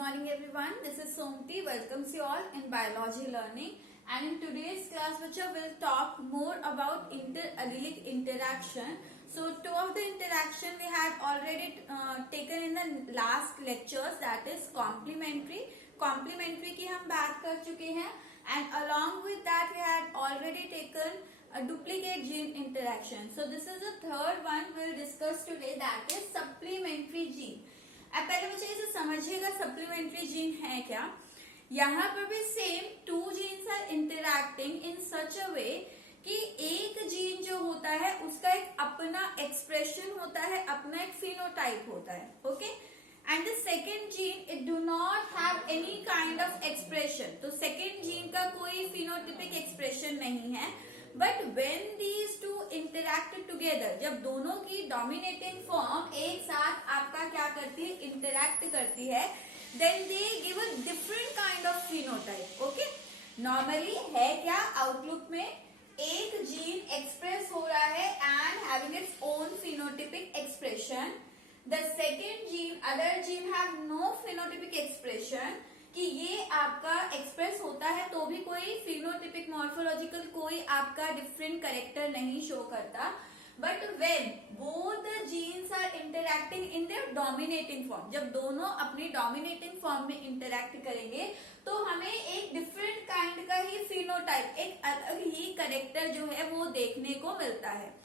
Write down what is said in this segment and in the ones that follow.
morning everyone. This is Somti. Welcomes you all in biology learning. And in today's class, which I will talk more about interallelic interaction. So two of the interaction we had already taken in the last lectures, that is complementary. Complementary की हम बात कर चुके हैं. And along with that we had already taken a duplicate gene interaction. So this is the third one we'll discuss today, that is supplementary gene. अब पहले मुझे इसे समझिएगा सप्लीमेंट्री जीन है क्या. यहाँ पर भी same two genes are interacting in such a way कि एक जीन जो होता है उसका एक अपना एक्सप्रेशन होता है, अपना एक फिनोटाइप होता है. Okay, and the second gene it do not have any kind of expression. तो सेकेंड जीन का कोई फिनोटिपिक एक्सप्रेशन नहीं है. But when these two interact together, जब दोनों की डोमिनेटिंग फॉर्म एक साथ आपका क्या करती है, इंटरैक्ट करती है, then they give a different kind of phenotype. Okay, normally है क्या आउटलुक में, एक जीन एक्सप्रेस हो रहा है and having its own phenotypic expression. The second gene, other gene have no phenotypic expression, कि ये आपका एक्सप्रेस होता है तो भी कोई फिनोटिपिक मॉर्फोलॉजिकल कोई आपका डिफरेंट कैरेक्टर नहीं शो करता. But when both the genes are interacting in their dominating form, जब दोनों अपनी डोमिनेटिंग फॉर्म में इंटरैक्ट करेंगे तो हमें एक डिफरेंट काइंड का ही फिनोटाइप, एक अलग ही कैरेक्टर जो है वो देखने को मिलता है.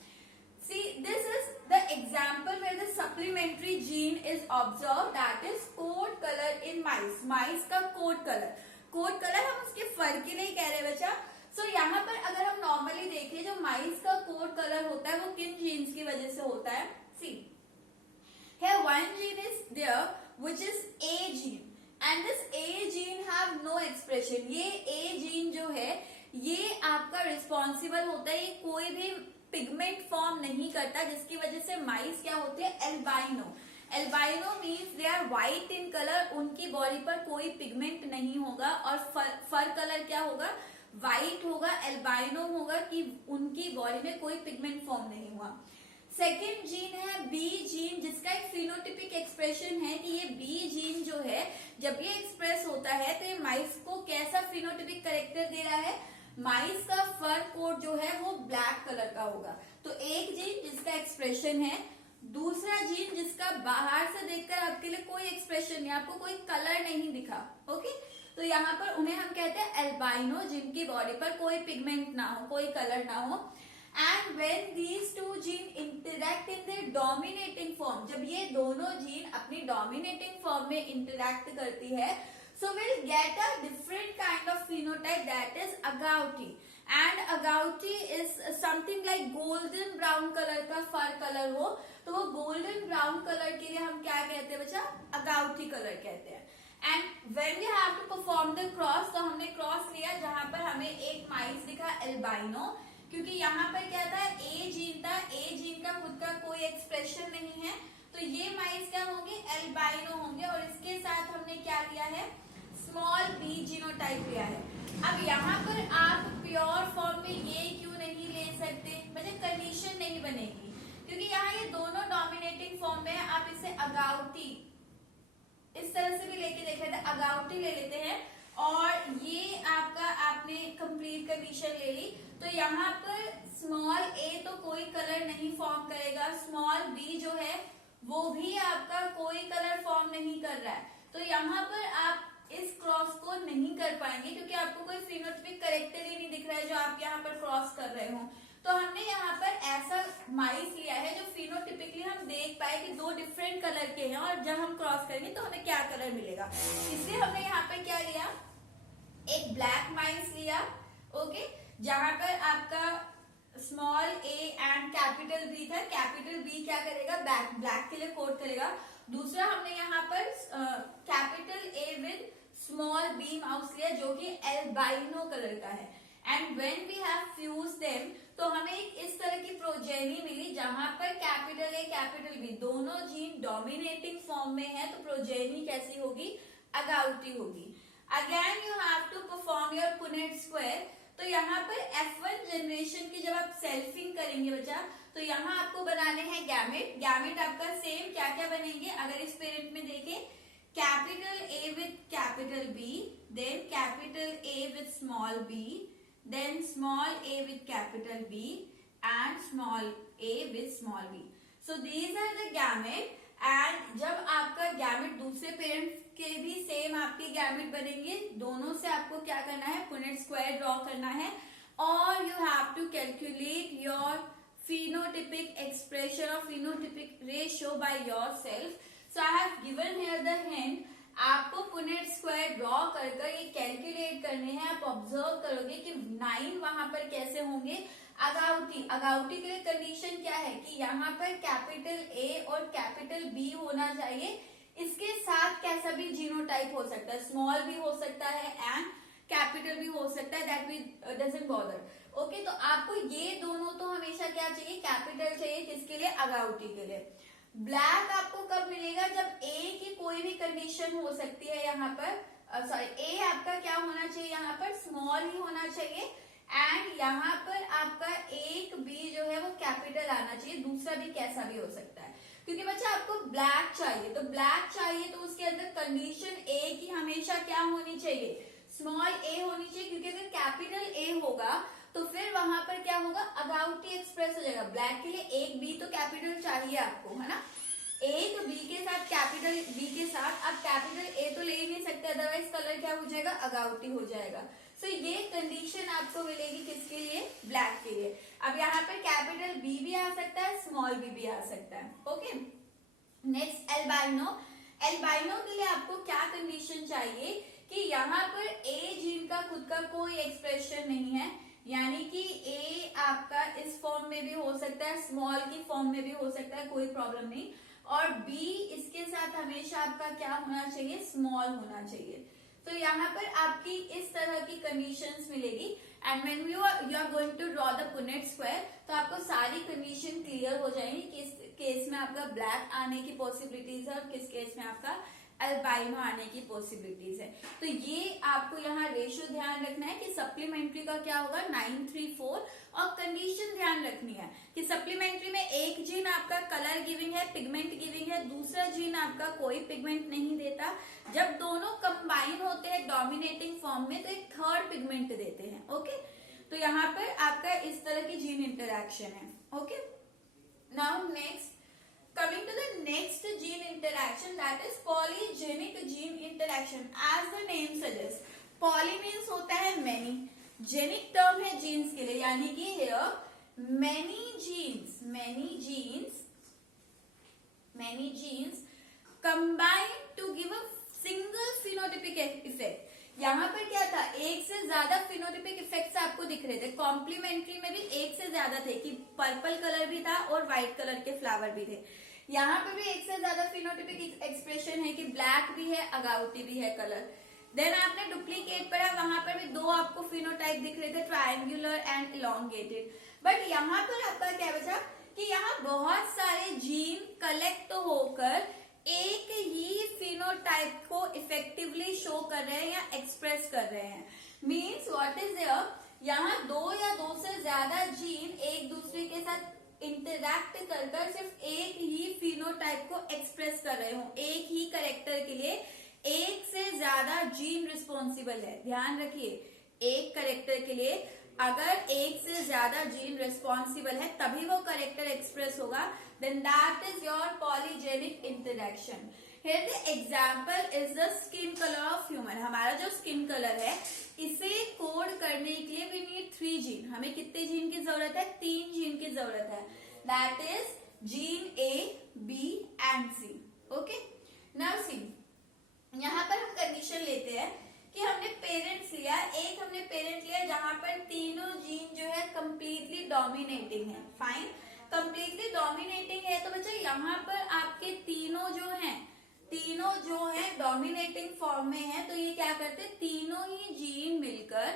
See, this is the example where the supplementary gene is observed, that is coat color in mice. Mice का coat color. Coat color हम उसके फर के लिए कह रहे हैं बच्चा. So यहाँ पर अगर हम नॉर्मली देखें जो mice का coat color होता है वो किन genes की वजह से होता है. See, here one gene is there which is A gene, and this A gene have no expression. ये A gene जो है ये आपका रिस्पॉन्सिबल होता है, ये कोई भी पिगमेंट फॉर्म नहीं करता, जिसकी वजह से माइस क्या होते हैं, albino. Albino means they are white in colour, उनकी बॉडी पर कोई पिगमेंट नहीं होगा और फर कलर क्या होगा, व्हाइट होगा, एल्बाइनो होगा कि उनकी बॉडी में कोई पिगमेंट फॉर्म नहीं हुआ. सेकेंड जीन है बी जीन, जिसका एक फिनोटिपिक एक्सप्रेशन है कि ये बी जीन जो है जब ये एक्सप्रेस होता है तो ये माइस को कैसा फिनोटिपिक कैरेक्टर दे रहा है, माइस का फर कोट जो है वो ब्लैक कलर का होगा. तो एक जीन जिसका एक्सप्रेशन है, दूसरा जीन जिसका बाहर से देखकर आपके लिए कोई एक्सप्रेशन नहीं, आपको कोई कलर नहीं दिखा. ओके, तो यहाँ पर उन्हें हम कहते हैं एल्बाइनो, जिनकी बॉडी पर कोई पिगमेंट ना हो, कोई कलर ना हो. And when these two gene interact in their dominating form, जब ये दोनों जीन अपनी डोमिनेटिंग फॉर्म में इंटरैक्ट करती है, so we'll get a different kind of phenotype, that is agouti. And agouti is something like golden brown color का फर colour हो, तो वो golden brown color के लिए हम क्या कहते हैं बच्चा, agouti color कहते हैं. And when we have to perform the cross, तो हमने क्रॉस लिया जहां पर हमें एक माइस दिखा एल्बाइनो, क्योंकि यहाँ पर क्या था, ए जीन था, ए जीन का खुद का कोई एक्सप्रेशन नहीं है, तो ये माइस क्या होंगे, एल्बाइनो होंगे. और इसके साथ हमने क्या लिया है, स्मॉल बी जीनोटाइप लिया है. अब यहाँ पर आप प्योर फॉर्म में ये क्यों नहीं ले सकते, मतलब कंडीशन नहीं बनेगी, क्योंकि यहाँ ये दोनों डोमिनेटिंग फॉर्म में है. आप इसे अगाउटी इस तरह से भी लेके देख लेते, अगाउटी ले लेते हैं और ये आपका आपने कंप्लीट कंडीशन ले ली. तो यहाँ पर स्मॉल ए तो कोई कलर नहीं फॉर्म करेगा, स्मॉल बी जो है वो भी आपका कोई कलर फॉर्म नहीं कर रहा है. तो यहाँ पर आप इस क्रॉस को नहीं कर पाएंगे क्योंकि आपको कोई फिनोटिपिक कैरेक्टर ही नहीं दिख रहा है जो आप यहाँ पर क्रॉस कर रहे हो. तो हमने यहाँ पर ऐसा माइस लिया है जो फिनोटिपिकली हम देख पाए कि दो डिफरेंट कलर के हैं और जब हम क्रॉस करेंगे तो हमें क्या कलर मिलेगा. इसलिए हमने यहाँ पर क्या लिया, एक ब्लैक माइस लिया. ओके, जहां पर आपका small A and capital B था. कैपिटल बी क्या करेगा, ब्लैक के लिए कोड करेगा. दूसरा हमने यहाँ पर capital A with small B mouse लिया जो कि एल्बाइनो कलर का है. And when we have fuse them, तो हमें एक इस तरह की प्रोजेनी मिली जहां पर कैपिटल ए कैपिटल बी दोनों जीन डोमिनेटिंग फॉर्म में है. तो प्रोजेनी कैसी होगी, अगाउटी होगी. Again you have to perform your Punnett square. तो यहाँ पर F1 जनरेशन की जब आप सेल्फिंग करेंगे बच्चा, तो यहाँ आपको बनाने हैं गैमेट. गैमेट आपका सेम क्या क्या बनेंगे, अगर इस पेरेंट में देखें capital A with capital B, then capital A with small b, then small a with capital B and small a with small b. So these are the gamete. And जब आपका gamete दूसरे parent के भी same आपके gamete बनेंगे, दोनों से आपको क्या करना है, पुनेट स्क्वायर ड्रॉ करना है और you have to calculate your phenotypic expression or phenotypic ratio by yourself. So I have given here the hint. आपको पुनेट स्क्वायर ड्रॉ कर ये कैलकुलेट करने हैं. आप ऑब्जर्व करोगे कि 9 वहां पर कैसे होंगे. अगाउटी के लिए कंडीशन क्या है कि यहाँ पर कैपिटल ए और कैपिटल बी होना चाहिए. इसके साथ कैसा भी जीनोटाइप हो सकता है, स्मॉल भी हो सकता है एंड कैपिटल भी हो सकता है. That we doesn't bother. Okay, तो आपको ये दोनों तो हमेशा क्या चाहिए, कैपिटल चाहिए. किसके लिए, अगाउटी के लिए. ब्लैक आपको कब मिलेगा, जब ए की कोई भी कंडीशन हो सकती है. यहाँ पर सॉरी, ए आपका क्या होना चाहिए, यहाँ पर स्मॉल ही होना चाहिए एंड यहाँ पर आपका एक बी जो है वो कैपिटल आना चाहिए. दूसरा भी कैसा भी हो सकता है, क्योंकि बच्चा आपको ब्लैक चाहिए. तो ब्लैक चाहिए तो उसके अंदर कंडीशन ए की हमेशा क्या होनी चाहिए, स्मॉल ए होनी चाहिए. क्योंकि अगर कैपिटल ए होगा तो फिर वहां पर क्या होगा, अगाउटी एक्सप्रेस हो जाएगा. ब्लैक के लिए एक बी तो कैपिटल चाहिए आपको, है ना. एक बी के साथ कैपिटल बी के साथ आप कैपिटल ए तो ले ही नहीं सकते, अदरवाइज कलर क्या हो जाएगा, अगाउटी हो जाएगा. सो ये कंडीशन आपको मिलेगी किसके लिए, ब्लैक के लिए. अब यहाँ पर कैपिटल बी भी आ सकता है, स्मॉल बी भी आ सकता है. Okay, next albino. एल्बाइनो के लिए आपको क्या कंडीशन चाहिए कि यहाँ पर ए जीन का खुद का कोई एक्सप्रेशन नहीं है, यानी कि ए आपका इस फॉर्म में भी हो सकता है, स्मॉल की फॉर्म में भी हो सकता है, कोई प्रॉब्लम नहीं. और बी इसके साथ हमेशा आपका क्या होना चाहिए, स्मॉल होना चाहिए. तो यहाँ पर आपकी इस तरह की कंडीशंस मिलेगी. And when you are going to draw the Punnett square तो आपको सारी कंडीशन क्लियर हो जाएंगी. किस केस में आपका ब्लैक आने की पॉसिबिलिटीज है और किस केस में आपका अल्बाइनो आने की पॉसिबिलिटीज है. तो ये आपको यहाँ रेशियो ध्यान रखना है कि सप्लीमेंट्री का क्या होगा, 9:3:4. और कंडीशन ध्यान रखनी है कि सप्लीमेंट्री में एक जीन आपका कलर गिविंग है, पिगमेंट गिविंग है, दूसरा जीन आपका कोई पिगमेंट नहीं देता. जब दोनों कंबाइन होते हैं डोमिनेटिंग फॉर्म में तो एक थर्ड पिगमेंट देते हैं. ओके, तो यहाँ पर आपका इस तरह की जीन इंटरैक्शन है. Okay, now next, coming to the next gene interaction, that is polygenic gene interaction. As the name suggests, poly means होता है many, genic term है genes के लिए, यानी कि here many genes combine to give a single phenotypic effect. यहाँ पर क्या था, एक से ज्यादा फिनोटिपिक इफेक्ट्स आपको दिख रहे थे. कॉम्प्लीमेंट्री में भी एक से ज्यादा थे कि पर्पल कलर भी था और व्हाइट कलर के फ्लावर भी थे. यहाँ पर भी एक से ज्यादा फिनोटिपिक एक्सप्रेशन है कि ब्लैक भी है, अगाउटी भी है कलर. देन आपने डुप्लीकेट पढ़ा, वहां पर भी दो आपको फिनोटाइप दिख रहे थे, ट्रायंगुलर एंड इलोंगेटेड. बट यहाँ पर आपका क्या बचा कि यहाँ बहुत सारे जीन कलेक्ट होकर एक ही फिनोटाइप को इफेक्टिवली शो कर रहे हैं या एक्सप्रेस कर रहे हैं. मीन्स व्हाट इज देयर, यहाँ दो या दो से ज्यादा जीन एक दूसरे के साथ इंटरैक्ट कर सिर्फ एक ही फिनोटाइप को एक्सप्रेस कर रहे हो. एक ही कैरेक्टर के लिए एक से ज्यादा जीन रिस्पॉन्सिबल है. ध्यान रखिए, एक कैरेक्टर के लिए अगर एक से ज्यादा जीन रिस्पॉन्सिबल है तभी वो कैरेक्टर एक्सप्रेस होगा. Then that is your polygenic interaction. Here the example is the skin color of human. हमारा जो स्किन कलर है इसे कोड करने के लिए we need 3 जीन. हमें कितने जीन की जरूरत है, 3 जीन की जरूरत है. That is gene A, B and C. Okay? Now see, यहाँ पर हम कंडीशन लेते हैं कि हमने पेरेंट्स लिया, एक हमने पेरेंट लिया जहां पर तीनों जीन जो है कंप्लीटली डोमिनेटिंग है. फाइन, कंप्लीटली डोमिनेटिंग है तो बच्चा यहाँ पर आपके तीनों जो है डोमिनेटिंग फॉर्म में है. तो ये क्या करते हैं, तीनों ही जीन मिलकर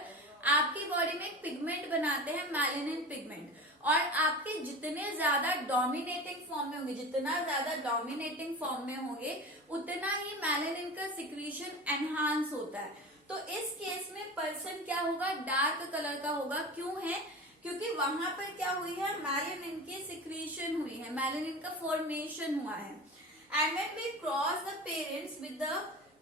आपकी बॉडी में एक पिगमेंट बनाते हैं, मेलानिन पिगमेंट. और आपके जितने ज्यादा डोमिनेटिंग फॉर्म में होंगे, उतना ही मेलानिन का सिक्रीशन एनहांस होता है. तो इस केस में पर्सन क्या होगा, डार्क कलर का होगा. क्यों है, क्योंकि वहां पर क्या हुई है, मेलानिन की सिक्रीशन हुई है, मेलानिन का फॉर्मेशन हुआ है. And when we cross the parents with the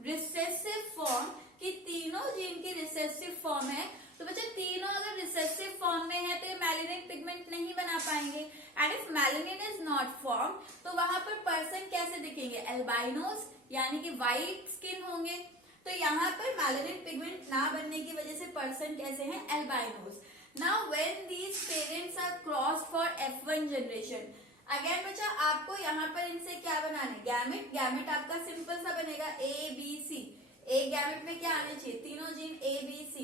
recessive form, कि तीनों जीन की रिसेसिव फॉर्म है, तो बच्चा तीनों अगर रिसेसिव फॉर्म में है तो ये मेलानिन पिगमेंट नहीं बना पाएंगे। And if melanin is not form तो वहां पर पर्सन कैसे दिखेंगे, एल्बाइनोस यानी कि व्हाइट स्किन होंगे। तो यहाँ पर मेलानिन पिगमेंट ना बनने की वजह से पर्सन कैसे हैं, albinos. Now when these parents are cross for F1 generation, again बच्चा आपको यहाँ पर इनसे क्या बनाना है, गैमेट। गैमेट आपका सिंपल सा बनेगा ABC। एक गैमेट में क्या आने चाहिए, तीनों जीन ABC,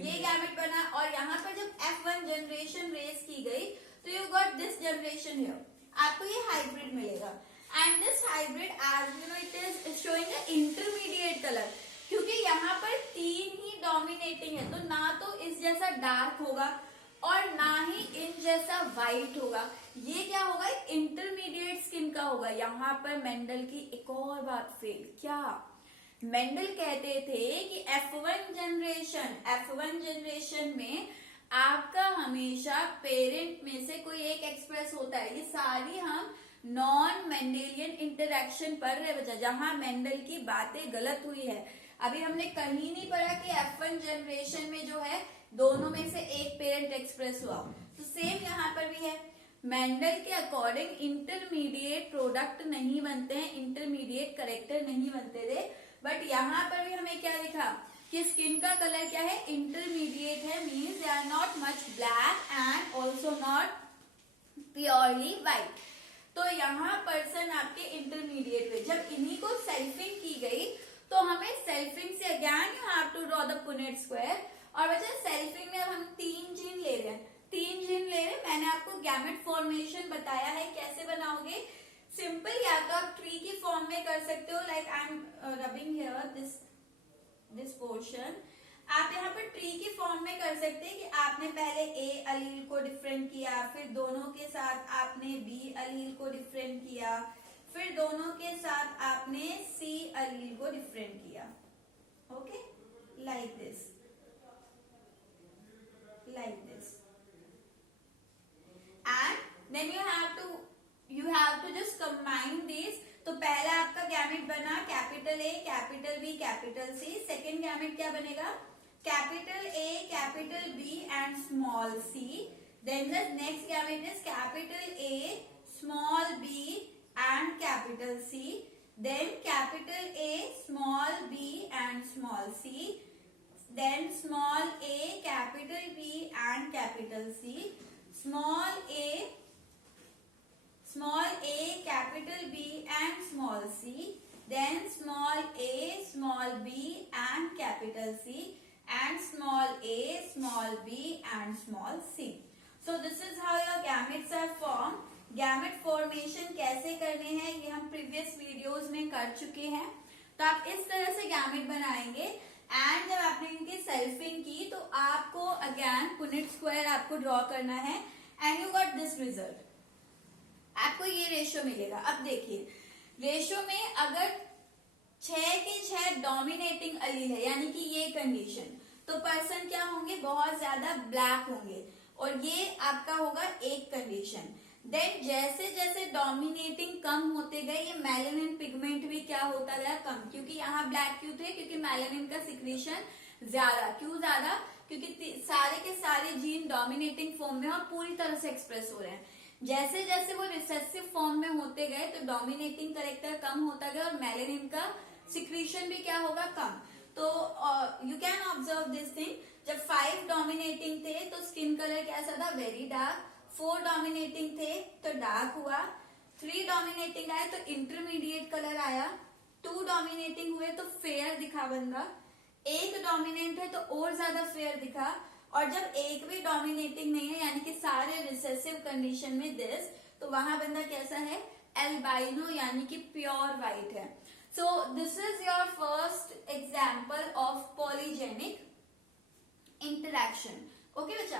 ये गैमेट बना। और यहाँ पर जब F1 जनरेशन रेस की गई तो you got this generation here, आपको ये हाइब्रिड मिलेगा। And this hybrid as you know it is showing a intermediate colour, क्योंकि यहाँ पर तीन ही डोमिनेटिंग है, तो ना तो इस जैसा डार्क होगा और ना ही इन जैसा व्हाइट होगा, ये क्या होगा, इंटरमीडिएट स्किन का होगा। यहाँ पर मेंडल की एक और बात फेल, क्या मेंडल कहते थे कि F1 जनरेशन में आपका हमेशा पेरेंट में से कोई एक एक्सप्रेस होता है। ये सारी हम नॉन मेंडेलियन इंटरैक्शन पढ़ रहे बच्चा, जहां मेंडल की बातें गलत हुई है। अभी हमने कहीं नहीं पढ़ा कि F1 जनरेशन में जो है दोनों में से एक पेरेंट एक्सप्रेस हुआ। तो सेम यहाँ पर भी है, मेंडल के अकॉर्डिंग इंटरमीडिएट प्रोडक्ट नहीं बनते हैं, इंटरमीडिएट करेक्टर नहीं बनते थे। बट यहाँ पर भी हमें क्या दिखा कि स्किन का कलर क्या है, इंटरमीडिएट है, means they are not much black and also not purely white. तो यहाँ पर्सन आपके इंटरमीडिएट हुए। जब इन्हीं को सेल्फिंग की गई तो हमें सेल्फिंग से again you have to draw the Punnett square. और बच्चा सेल्फिंग में अब हम 3 जीन ले रहे हैं, 3 जीन ले रहे हैं। मैंने आपको गैमेट फॉर्मेशन बताया है, कैसे बनाओगे, सिंपल, या तो आप ट्री की फॉर्म में कर सकते हो, like I am rubbing here this portion. आप यहाँ पर ट्री की फॉर्म में कर सकते हैं कि आपने पहले A अलील को डिफरेंट किया, फिर दोनों के साथ आपने B अलील को डिफरेंट किया, फिर दोनों के साथ आपने C अलील को डिफरेंट किया। Okay, like this, and then you have to just combine these। तो पहला आपका गैमेट बना capital A, capital B, capital C। Second gamete क्या बनेगा, capital A, capital B and small C। Then the next gamete is capital A, small B and capital C। Then capital A, small B and small C। Then small A, capital B and capital C। small a, capital B and small c, then small a, small b and capital C, and small a, small b and small c. So this is how your gametes are formed. Gamete formation कैसे करने हैं ये हम previous videos में कर चुके हैं। तो आप इस तरह से गैमेट बनाएंगे एंड जब आपने इनकी सेल्फिंग की तो आपको अगेन पुनेट स्क्वायर आपको ड्रॉ करना है and you got this result. आपको ये रेशियो मिलेगा। अब देखिए रेशियो में अगर 6 के 6 डोमिनेटिंग अलील है यानी कि ये कंडीशन, तो पर्सन क्या होंगे, बहुत ज्यादा ब्लैक होंगे, और ये आपका होगा एक कंडीशन। देन जैसे जैसे डोमिनेटिंग कम होते गए ये मेलानिन पिगमेंट भी क्या होता गया, कम, क्योंकि यहाँ ब्लैक क्यों थे, क्योंकि मेलानिन का सिक्रीशन ज्यादा। क्यों ज्यादा, क्योंकि सारे के सारे जीन डोमिनेटिंग फॉर्म में और पूरी तरह से एक्सप्रेस हो रहे हैं। जैसे जैसे वो रिसेसिव फॉर्म में होते गए तो डोमिनेटिंग कैरेक्टर कम होता गया और मेलानिन का सिक्रीशन भी क्या होगा, कम। तो you can observe this thing, जब 5 डोमिनेटिंग थे तो स्किन कलर कैसा था, वेरी डार्क। 4 डोमिनेटिंग थे तो डार्क हुआ, 3 डोमिनेटिंग आए तो इंटरमीडिएट कलर आया, 2 डोमिनेटिंग हुए तो फेयर दिखा बंदा, 1 डोमिनेंट है तो और ज्यादा फेयर दिखा, और जब एक भी डोमिनेटिंग नहीं है यानी कि सारे रिसेसिव कंडीशन में दिस, तो वहां बंदा कैसा है, एल्बाइनो यानी कि प्योर व्हाइट है। सो this is your first example of polygenic interaction. Okay बच्चा,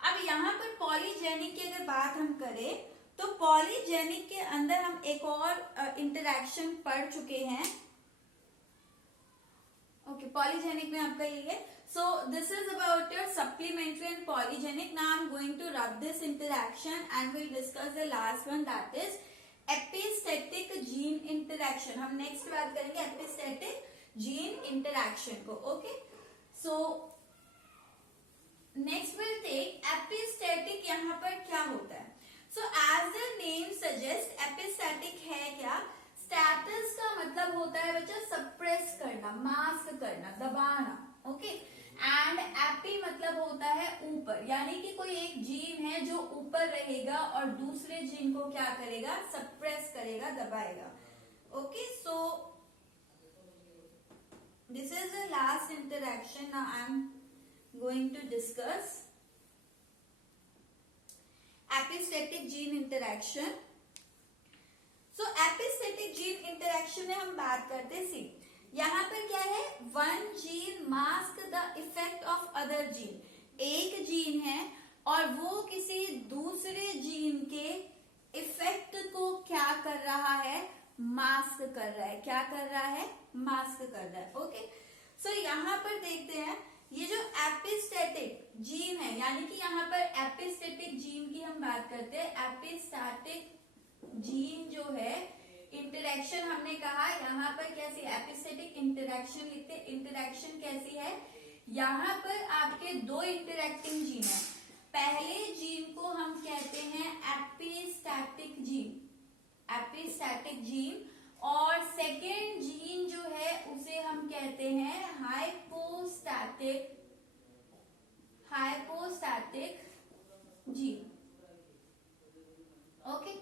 अब यहाँ पर पॉलीजेनिक की अगर बात हम करें तो पॉलीजेनिक के अंदर हम एक और इंटरैक्शन पढ़ चुके हैं। ओके, पॉलीजेनिक में आपका ये है। So this is about your supplementary and polygenic. Now I'm going to rub this interaction and we'll discuss the last one, that is epistatic gene interaction, हम नेक्स्ट बात करेंगे एपिस्टेटिक जीन इंटरेक्शन को. Okay, so next will take epistatic. यहाँ पर क्या होता है? So as the name suggest, epistatic है क्या? स्टेटस का मतलब होता है बच्चा सप्रेस करना, मास्क करना, दबाना. ओके, एंड एपी मतलब होता है ऊपर, यानी कि कोई एक जीन है जो ऊपर रहेगा और दूसरे जीन को क्या करेगा? सप्रेस करेगा, दबाएगा. Okay, so this is the last interaction. Now I am going to discuss epistatic gene interaction. So epistatic gene interaction में हम बात करते हैं. सी, यहाँ पर क्या है? One gene mask the effect of other gene. एक जीन है और वो किसी दूसरे जीन के इफेक्ट को क्या कर रहा है? मास्क कर रहा है. क्या कर रहा है? मास्क कर रहा है. ओके, सो यहाँ पर देखते हैं ये जो एपिस्टेटिक जीन है, यानी कि यहाँ पर एपिस्टेटिक जीन की हम बात करते हैं. एपिस्टेटिक जीन जो है इंटरेक्शन, हमने कहा यहाँ पर कैसी एपिस्टेटिक इंटरेक्शन लिखते. इंटरेक्शन कैसी है? यहाँ पर आपके दो इंटरेक्टिंग जीन है. पहले जीन को हम कहते हैं एपिस्टैटिक जीन, एपिस्टैटिक जीन, और सेकेंड जीन जो है उसे हम कहते हैं hypostatic, hypostatic gene. Okay,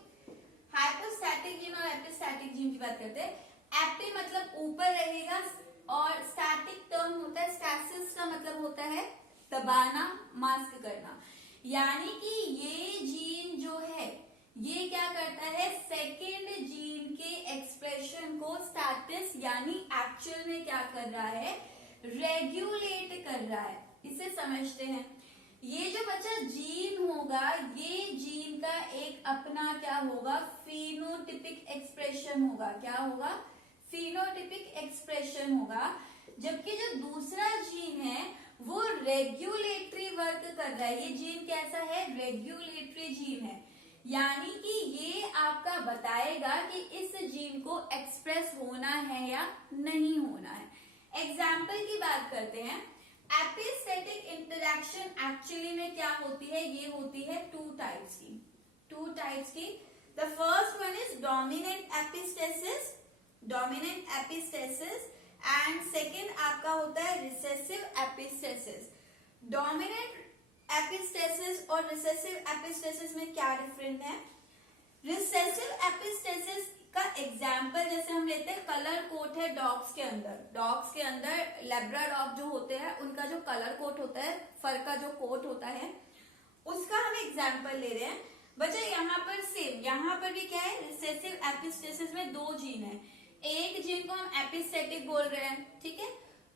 hypostatic gene और एपिस्टैटिक जीन की बात करते हैं. एपी मतलब ऊपर रहेगा और स्टैटिक टर्म होता है, स्टैसिस का मतलब होता है दबाना, मास्क करना. यानी कि ये जीन जो है ये क्या करता है? सेकेंड जीन के एक्सप्रेशन को स्टैटिस यानी एक्चुअल में क्या कर रहा है? रेगुलेट कर रहा है. इसे समझते हैं. ये जो बच्चा जीन होगा, ये जीन का एक अपना क्या होगा? फिनोटिपिक एक्सप्रेशन होगा. क्या होगा? फिनोटिपिक एक्सप्रेशन होगा. जबकि जो दूसरा जीन है वो रेगुलेटरी वर्क कर रहा है. ये जीन कैसा है? रेगुलेटरी जीन है. यानी कि ये आपका बताएगा कि इस जीन को एक्सप्रेस होना है या नहीं होना है. एग्जाम्पल की बात करते हैं. एपिस्टेटिक इंटरेक्शन एक्चुअली में क्या होती है? ये होती है टू टाइप्स की, टू टाइप्स की. The first one is dominant epistasis, dominant epistasis, and second आपका होता है रिसेसिव एपिस्टेसिस. डोमिनेंट एपिस्टेसिस और रिसेसिव एपिस्टेसिस में क्या डिफरेंट है? रिसेसिव एपिस्टेसिस का एग्जाम्पल जैसे हम लेते हैं, कलर कोट है डॉग्स के अंदर. डॉग्स के अंदर लैब्राडॉग जो होते हैं उनका जो कलर कोट होता है, फर का जो कोट होता है, उसका हम एग्जाम्पल ले रहे हैं. बच्चा यहाँ पर सेम, यहाँ पर भी क्या है? रिसेसिव एपिस्टेसिस में दो जीन है. एक जीन को हम एपिस्टेटिक बोल रहे हैं, ठीक है,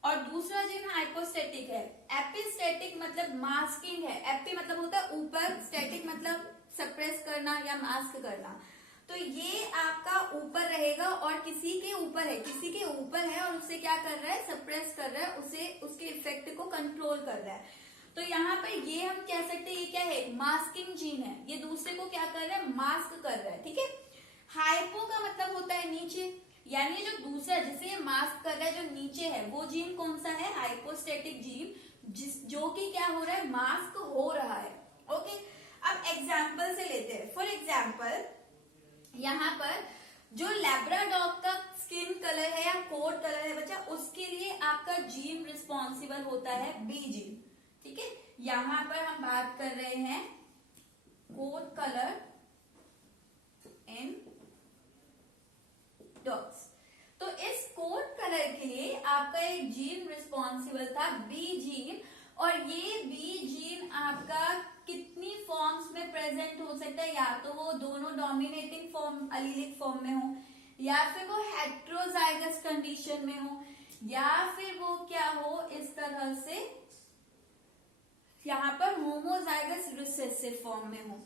और दूसरा जीन हाइपोस्टेटिक है. एपिस्टेटिक मतलब मास्किंग है. एपी मतलब होता है ऊपर, स्टेटिक मतलब सप्रेस करना या मास्क करना. तो ये आपका ऊपर रहेगा और किसी के ऊपर है, किसी के ऊपर है और उसे क्या कर रहा है? सप्रेस कर रहा है, उसे उसके इफेक्ट को कंट्रोल कर रहा है. तो यहाँ पर ये हम कह सकते हैं ये क्या है? मास्किंग जीन है. ये दूसरे को क्या कर रहा है? मास्क कर रहा है. ठीक है. हाइपो का मतलब होता है नीचे, यानी जो दूसरा जिसे मास्क कर रहा है जो नीचे है वो जीन कौन सा है? हाइपोस्टेटिक जीन, जो कि क्या हो रहा है? मास्क हो रहा है. ओके, अब एग्जाम्पल से लेते हैं. फॉर एग्जाम्पल यहाँ पर जो लैब्राडॉग का स्किन कलर है या कोट कलर है बच्चा, उसके लिए आपका जीन रिस्पॉन्सिबल होता है बी जीन. ठीक है, यहाँ पर हम बात कर रहे हैं कोट कलर इन डॉग्स. तो इस कोट कलर के लिए आपका एक जीन रिस्पॉन्सिबल था बी जीन, और ये बी जीन आपका कितनी फॉर्म्स में प्रेजेंट हो सकता है? या तो वो दोनों डोमिनेटिंग फॉर्म अलीलिक फॉर्म में हो, या फिर वो हेट्रोजाइगस कंडीशन में हो, या फिर वो क्या हो? इस तरह से यहाँ पर होमोजाइगस रिसेसिव फॉर्म में हो.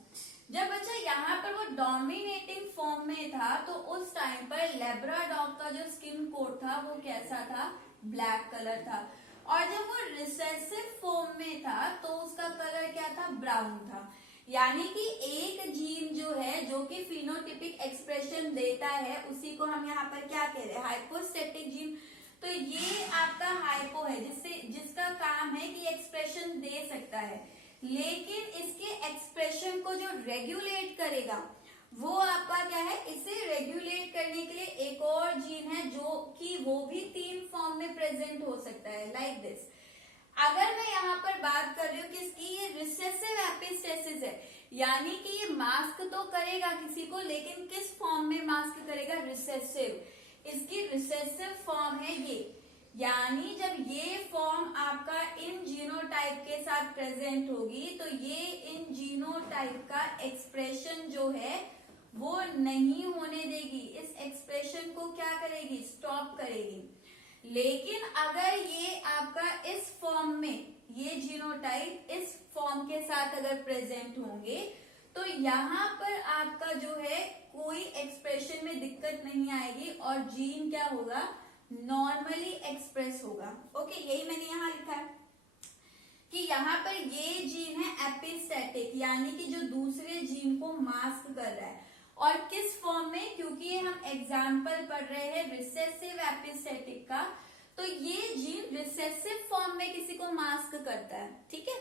जब बच्चा यहाँ पर वो डोमिनेटिंग फॉर्म में था तो उस टाइम पर लैब्राडॉग का जो स्किन कोट था वो कैसा था? ब्लैक कलर था. और जब वो रिसेसिव फॉर्म में था तो उसका कलर क्या था? ब्राउन था. यानी कि एक जीन जो है जो कि फिनोटिपिक एक्सप्रेशन देता है उसी को हम यहाँ पर क्या कह रहे हैं, हाइपोस्टैटिक जीन। तो ये आपका हाइपो है जिसका काम है कि एक्सप्रेशन दे सकता है, लेकिन इसके एक्सप्रेशन को जो रेगुलेट करेगा वो आपका क्या है, इसे रेगुलेट करने के लिए एक और जीन है जो कि वो भी 3 फॉर्म में प्रेजेंट हो सकता है, लाइक दिस। अगर मैं यहाँ पर बात कर रही हूँ किसकी, ये रिसेसिव एपिस्टेसिस है, यानी कि ये मास्क तो करेगा किसी को, लेकिन किस फॉर्म में मास्क करेगा, रिसेसिव। इसकी रिसेसिव फॉर्म है ये, यानी जब ये फॉर्म आपका इन जीनोटाइप के साथ प्रेजेंट होगी तो ये इन जीनोटाइप का एक्सप्रेशन जो है वो नहीं होने देगी, इस एक्सप्रेशन को क्या करेगी, स्टॉप करेगी। लेकिन अगर ये आपका इस फॉर्म में, ये जीनोटाइप इस फॉर्म के साथ अगर प्रेजेंट होंगे तो यहाँ पर आपका जो है कोई एक्सप्रेशन में दिक्कत नहीं आएगी और जीन क्या होगा, नॉर्मली एक्सप्रेस होगा। ओके, यही मैंने यहाँ लिखा है कि यहाँ पर ये जीन है एपिस्टैटिक, यानी कि जो दूसरे जीन को मास्क कर रहा है। और किस फॉर्म में, क्योंकि ये हम एग्जाम्पल पढ़ रहे हैं रिसेसिव एपिस्टैटिक का, तो ये जीन रिसेसिव फॉर्म में किसी को मास्क करता है, ठीक है।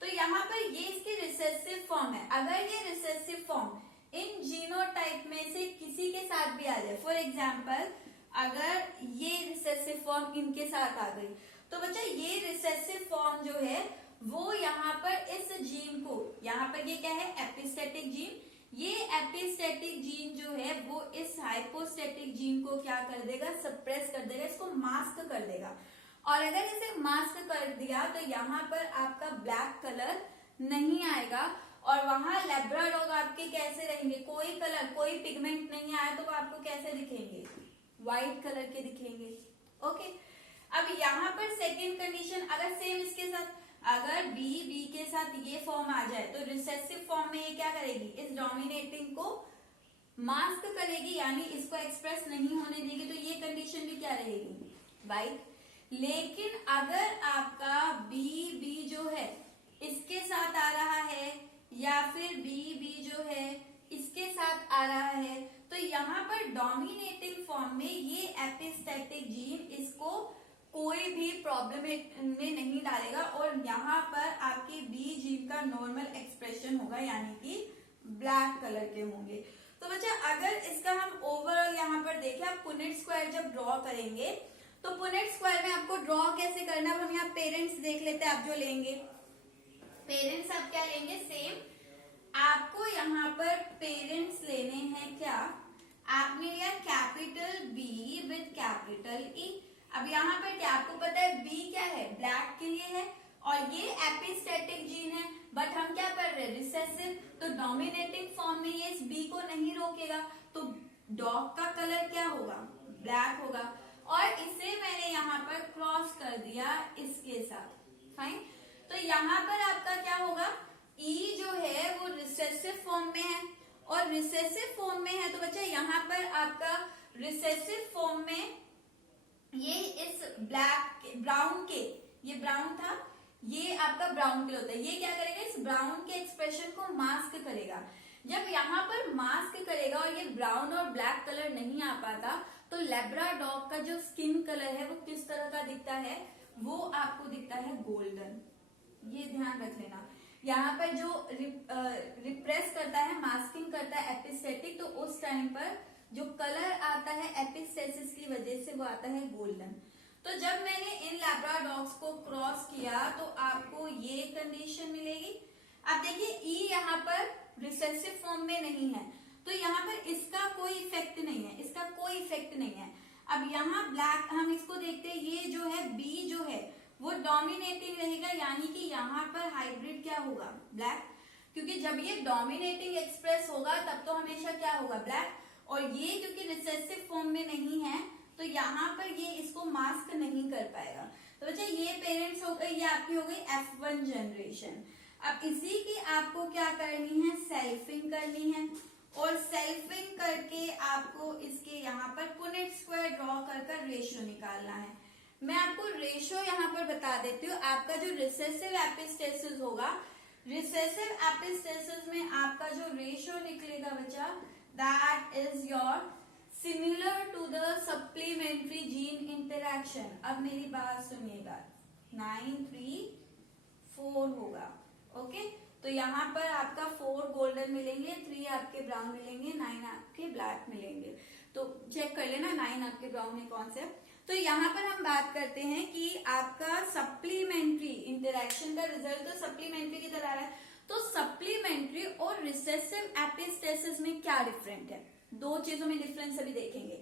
तो यहाँ पर ये इसकी रिसेसिव फॉर्म है। अगर ये रिसेसिव फॉर्म इन जीनोटाइप में से किसी के साथ भी आ जाए, फॉर एग्जाम्पल अगर ये रिसेसिव फॉर्म इनके साथ आ गई, तो बच्चा ये रिसेसिव फॉर्म जो है वो यहाँ पर इस जीन को, यहाँ पर ये क्या है, एपिस्टैटिक जीन, ये एपिस्टैटिक जीन जो है वो इस हाइपोस्टैटिक जीन को क्या कर देगा, सप्रेस कर देगा, इसको मास्क कर देगा। और अगर इसे मास्क कर दिया तो यहाँ पर आपका ब्लैक कलर नहीं आएगा और वहां लैब्राडॉग आपके कैसे रहेंगे, कोई कलर, कोई पिगमेंट नहीं आया तो वो आपको कैसे दिखेंगे, व्हाइट कलर के दिखेंगे। ओके, अब यहाँ पर सेकेंड कंडीशन, अगर सेम इसके साथ, अगर बी के साथ ये फॉर्म आ जाए तो रिसेसिव फॉर्म में ये क्या करेगी, इस डोमिनेटिंग को मास्क करेगी, यानी इसको एक्सप्रेस नहीं होने देगी, तो ये कंडीशन भी क्या रहेगी, व्हाइट। लेकिन अगर आपका बी जो है इसके साथ आ रहा है या फिर बी जो है इसके साथ आ रहा है, तो यहाँ पर डोमिनेटिंग फॉर्म में ये एपिस्टैटिक जीन इसको कोई भी प्रॉब्लम में नहीं डालेगा और यहाँ पर आपके बी जीन का नॉर्मल एक्सप्रेशन होगा, यानी कि ब्लैक कलर के होंगे। तो बच्चा अगर इसका हम ओवरऑल यहाँ पर देखें, आप पुनेट स्क्वायर जब ड्रॉ करेंगे तो पुनेट स्क्वायर में आपको ड्रॉ कैसे करना है, हम यहाँ पेरेंट्स देख लेते हैं। आप जो लेंगे पेरेंट्स, आप क्या लेंगे, सेम आपको यहाँ पर पेरेंट्स लेने हैं क्या, आपने लिया capital be with capital E. अब यहाँ पर क्या आपको पता है, बी क्या है, ब्लैक के लिए है और ये एपिस्टैटिक जीन है, बट हम क्या कर रहे हैं, रिसेसिव, तो डोमिनेटिंग फॉर्म में ये इस बी को नहीं रोकेगा, तो डॉग का कलर क्या होगा, ब्लैक होगा। और इसे मैंने यहाँ पर क्रॉस कर दिया इसके साथ, फाइन। तो यहाँ पर आपका क्या होगा, ई जो है वो रिसेसिव फॉर्म में है और रिसेसिव फॉर्म में है, तो बच्चा यहाँ पर आपका रिसेसिव फॉर्म में ये इस ब्लैक ब्राउन के, ये ब्राउन था, ये आपका ब्राउन के होता है, ये क्या करेगा, इस ब्राउन के एक्सप्रेशन को मास्क करेगा। जब यहाँ पर मास्क करेगा और ये ब्राउन और ब्लैक कलर नहीं आ पाता, तो लैब्राडॉग का जो स्किन कलर है वो किस तरह का दिखता है, वो आपको दिखता है गोल्डन। ये ध्यान रख लेना, यहाँ पर जो रिप्रेस करता है, मास्किंग करता है एपिस्टैटिक, तो उस टाइम पर जो कलर आता है एपिस्टेसिस की वजह से वो आता है गोल्डन। तो जब मैंने इन लैब्राडॉग्स को क्रॉस किया तो आपको ये कंडीशन मिलेगी। अब देखिए ई यहाँ पर रिसेसिव फॉर्म में नहीं है, तो यहाँ पर इसका कोई इफेक्ट नहीं है, इसका कोई इफेक्ट नहीं है। अब यहाँ ब्लैक, हम इसको देखते हैं, ये जो है बी जो है वो डोमिनेटिंग रहेगा, यानी कि यहाँ पर हाइब्रिड क्या होगा, ब्लैक, क्योंकि जब ये डोमिनेटिंग एक्सप्रेस होगा तब तो हमेशा क्या होगा, ब्लैक। और ये क्योंकि रिसेसिव फॉर्म में नहीं है तो यहाँ पर ये इसको मास्क नहीं कर पाएगा। तो बच्चा ये पेरेंट्स हो गए, ये आपकी हो गई F1 जनरेशन। अब इसी की आपको क्या करनी है, सेल्फिंग करनी है और सेल्फिंग करके आपको इसके यहाँ पर पुनेट स्क्वायर ड्रॉ कर रेशियो निकालना है। मैं आपको रेशियो यहाँ पर बता देती हूँ। आपका जो रिसेसिव एपिस्टेसिस होगा रिसेसिव एपिस्टेसिस में आपका जो रेशियो निकलेगा बच्चा, that is your similar to the supplementary gene interaction. अब मेरी बात सुनिएगा, 9-3-4 होगा। ओके, तो यहाँ पर आपका 4 गोल्डन मिलेंगे, 3 आपके ब्राउन मिलेंगे, 9 आपके ब्लैक मिलेंगे। तो चेक कर लेना 9 आपके ब्राउन है कौन से। तो यहाँ पर हम बात करते हैं कि आपका सप्लीमेंट्री इंटरैक्शन का रिजल्ट तो सप्लीमेंट्री की तरह आ रहा है। तो सप्लीमेंट्री और रिसेसिव एपिस्टेसिस में क्या डिफरेंट है, दो चीजों में डिफरेंस अभी देखेंगे।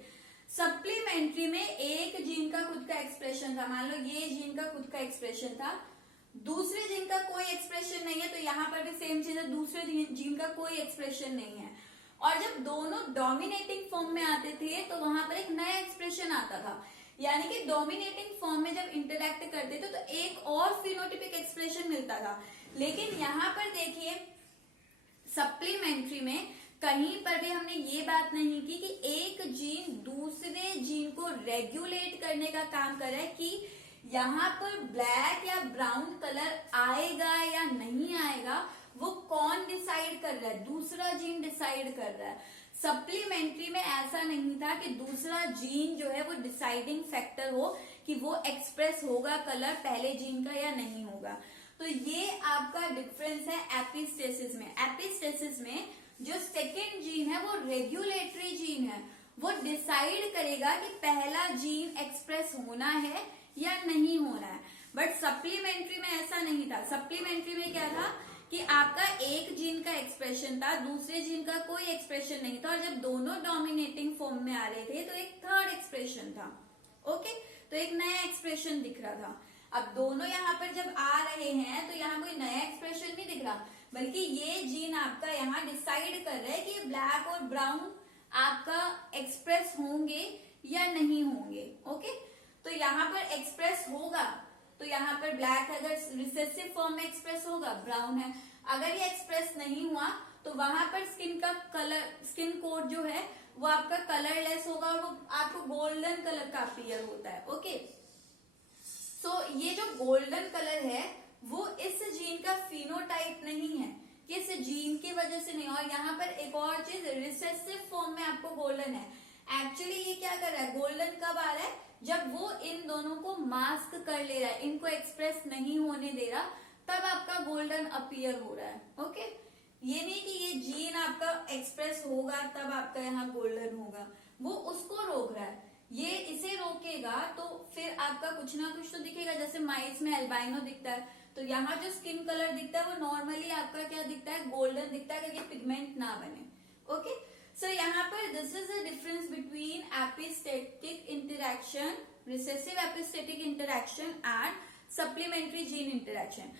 सप्लीमेंट्री में एक जीन का खुद का एक्सप्रेशन था, मान लो ये जीन का खुद का एक्सप्रेशन था, दूसरे जीन का कोई एक्सप्रेशन नहीं है, तो यहाँ पर भी सेम चीज है, दूसरे जीन का कोई एक्सप्रेशन नहीं है। और जब दोनों डोमिनेटिंग फॉर्म में आते थे तो वहां पर एक नया एक्सप्रेशन आता था, यानी कि डोमिनेटिंग फॉर्म में जब इंटरैक्ट करते थे तो एक और फिनोटिपिक एक्सप्रेशन मिलता था। लेकिन यहाँ पर देखिए सप्लीमेंट्री में कहीं पर भी हमने ये बात नहीं की कि एक जीन दूसरे जीन को रेगुलेट करने का काम कर रहा है कि यहाँ पर ब्लैक या ब्राउन कलर आएगा या नहीं आएगा, वो कौन डिसाइड कर रहा है, दूसरा जीन डिसाइड कर रहा है। सप्लीमेंट्री में ऐसा नहीं था कि दूसरा जीन जो है वो डिसाइडिंग फैक्टर हो कि वो एक्सप्रेस होगा कलर पहले जीन का या नहीं होगा। तो ये आपका डिफरेंस है एपिस्टेसिस में। एपिस्टेसिस में जो सेकेंड जीन है वो रेगुलेटरी जीन है, वो डिसाइड करेगा कि पहला जीन एक्सप्रेस होना है या नहीं होना है। बट सप्लीमेंट्री में ऐसा नहीं था। सप्लीमेंट्री में क्या था कि आपका एक जीन का एक्सप्रेशन था, दूसरे जीन का कोई एक्सप्रेशन नहीं था, और जब दोनों डोमिनेटिंग फॉर्म में आ रहे थे तो एक थर्ड एक्सप्रेशन था। ओके, तो एक नया एक्सप्रेशन दिख रहा था। अब दोनों यहाँ पर जब आ रहे हैं तो यहाँ कोई नया एक्सप्रेशन नहीं दिख रहा, बल्कि ये जीन आपका यहाँ डिसाइड कर रहा है कि ब्लैक और ब्राउन आपका एक्सप्रेस होंगे या नहीं होंगे। ओके, तो यहाँ पर एक्सप्रेस होगा तो यहाँ पर ब्लैक है, अगर रिसेसिव फॉर्म में एक्सप्रेस होगा ब्राउन है। अगर ये एक्सप्रेस नहीं हुआ तो वहां पर स्किन का कलर, स्किन कोड जो है वो आपका कलरलेस होगा और वो आपको गोल्डन कलर का अपीयर होता है। ओके, सो ये जो गोल्डन कलर है वो इस जीन का फिनोटाइप नहीं है, किस जीन की वजह से नहीं। और यहाँ पर एक और चीज, रिसेसिव फॉर्म में आपको गोल्डन है। एक्चुअली ये क्या कर रहा है, गोल्डन कब आ रहा है, जब वो इन दोनों को मास्क कर ले रहा है, इनको एक्सप्रेस नहीं होने दे रहा, तब आपका गोल्डन अपीयर हो रहा है। ओके, ये नहीं कि ये जीन आपका एक्सप्रेस होगा तब आपका यहाँ गोल्डन होगा, वो उसको रोक रहा है। ये इसे रोकेगा तो फिर आपका कुछ ना कुछ तो दिखेगा। जैसे माइस में एल्बाइनो दिखता है तो यहाँ जो स्किन कलर दिखता है वो नॉर्मली आपका क्या दिखता है, गोल्डन दिखता है, क्योंकि पिगमेंट ना बने। ओके, सो यहाँ पर this is the difference between epistatic interaction, recessive epistatic interaction and supplementary gene interaction.